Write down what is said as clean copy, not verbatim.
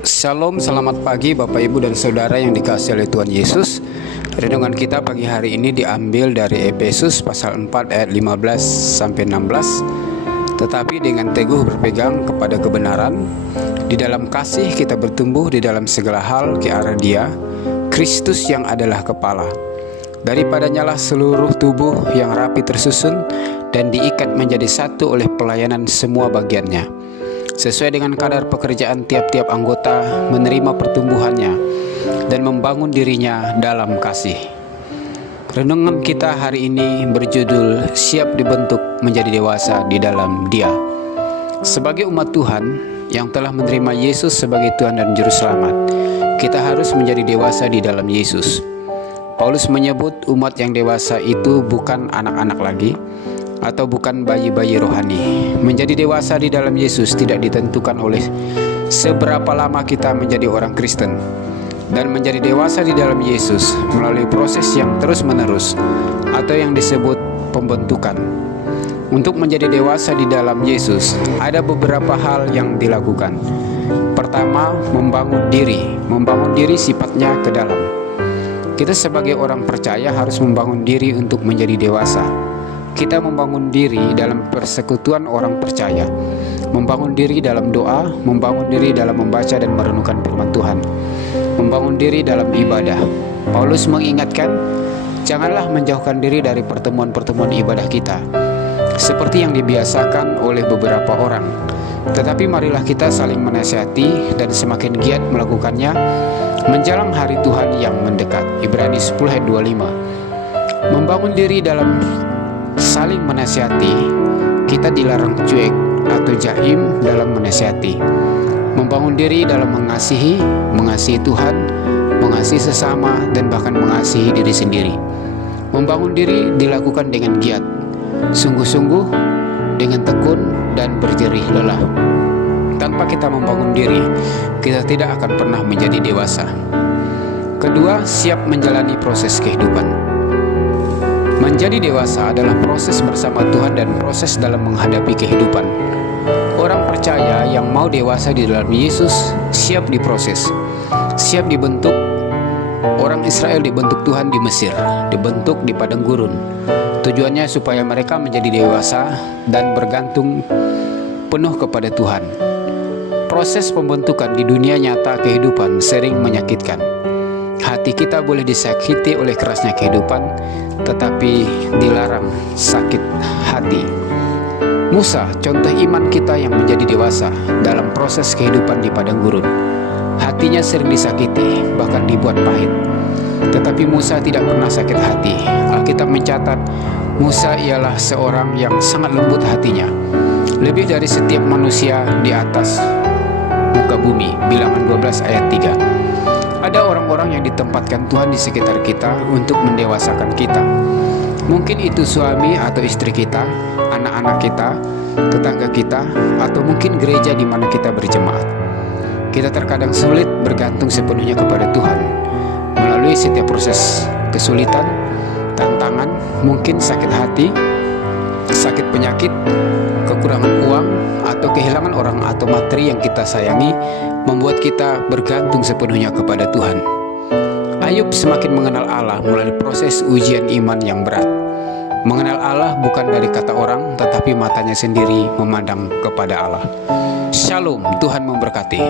Shalom, selamat pagi Bapak Ibu dan Saudara yang dikasihi oleh Tuhan Yesus. Renungan kita pagi hari ini diambil dari Efesus pasal 4 ayat 15 sampai 16. Tetapi dengan teguh berpegang kepada kebenaran, di dalam kasih kita bertumbuh di dalam segala hal ke arah Dia, Kristus yang adalah kepala. Daripadanyalah seluruh tubuh yang rapi tersusun dan diikat menjadi satu oleh pelayanan semua bagiannya, sesuai dengan kadar pekerjaan tiap-tiap anggota, menerima pertumbuhannya dan membangun dirinya dalam kasih. Renungan kita hari ini berjudul Siap Dibentuk Menjadi Dewasa di Dalam Dia. Sebagai umat Tuhan yang telah menerima Yesus sebagai Tuhan dan Juru Selamat, kita harus menjadi dewasa di dalam Yesus. Paulus menyebut umat yang dewasa itu bukan anak-anak lagi, atau bukan bayi-bayi rohani. Menjadi dewasa di dalam Yesus tidak ditentukan oleh seberapa lama kita menjadi orang Kristen. Dan menjadi dewasa di dalam Yesus melalui proses yang terus-menerus atau yang disebut pembentukan. Untuk menjadi dewasa di dalam Yesus, ada beberapa hal yang dilakukan. Pertama, membangun diri. Membangun diri sifatnya ke dalam. Kita sebagai orang percaya harus membangun diri untuk menjadi dewasa. Kita membangun diri dalam persekutuan orang percaya, membangun diri dalam doa, membangun diri dalam membaca dan merenungkan firman Tuhan, membangun diri dalam ibadah. Paulus mengingatkan, janganlah menjauhkan diri dari pertemuan-pertemuan ibadah kita, seperti yang dibiasakan oleh beberapa orang. Tetapi marilah kita saling menasihati dan semakin giat melakukannya menjelang hari Tuhan yang mendekat. Ibrani 10 ayat 25. Membangun diri dalam saling menasihati, kita dilarang cuek atau jaim dalam menasihati. Membangun diri dalam mengasihi Tuhan, mengasihi sesama, dan bahkan mengasihi diri sendiri. Membangun diri dilakukan dengan giat, sungguh-sungguh, dengan tekun dan berjerih lelah. Tanpa kita membangun diri, kita tidak akan pernah menjadi dewasa. Kedua, siap menjalani proses kehidupan. Menjadi dewasa adalah proses bersama Tuhan dan proses dalam menghadapi kehidupan. Orang percaya yang mau dewasa di dalam Yesus siap diproses, siap dibentuk. Orang Israel dibentuk Tuhan di Mesir, dibentuk di padang gurun. Tujuannya supaya mereka menjadi dewasa dan bergantung penuh kepada Tuhan. Proses pembentukan di dunia nyata kehidupan sering menyakitkan. Hati kita boleh disakiti oleh kerasnya kehidupan, tetapi dilarang sakit hati. Musa, contoh iman kita yang menjadi dewasa dalam proses kehidupan di padang gurun. Hatinya sering disakiti, bahkan dibuat pahit. Tetapi Musa tidak pernah sakit hati. Alkitab mencatat, Musa ialah seorang yang sangat lembut hatinya, lebih dari setiap manusia di atas muka bumi. Bilangan 12 ayat 3. Ada orang-orang yang ditempatkan Tuhan di sekitar kita untuk mendewasakan kita. Mungkin itu suami atau istri kita, anak-anak kita, tetangga kita, atau mungkin gereja di mana kita berjemaat. Kita terkadang sulit bergantung sepenuhnya kepada Tuhan. Melalui setiap proses kesulitan, tantangan, mungkin sakit hati, sakit penyakit, kekurangan uang, atau kehilangan orang atau materi yang kita sayangi, membuat kita bergantung sepenuhnya kepada Tuhan. Ayub semakin mengenal Allah melalui proses ujian iman yang berat. Mengenal Allah bukan dari kata orang, tetapi matanya sendiri memandang kepada Allah. Shalom, Tuhan memberkati.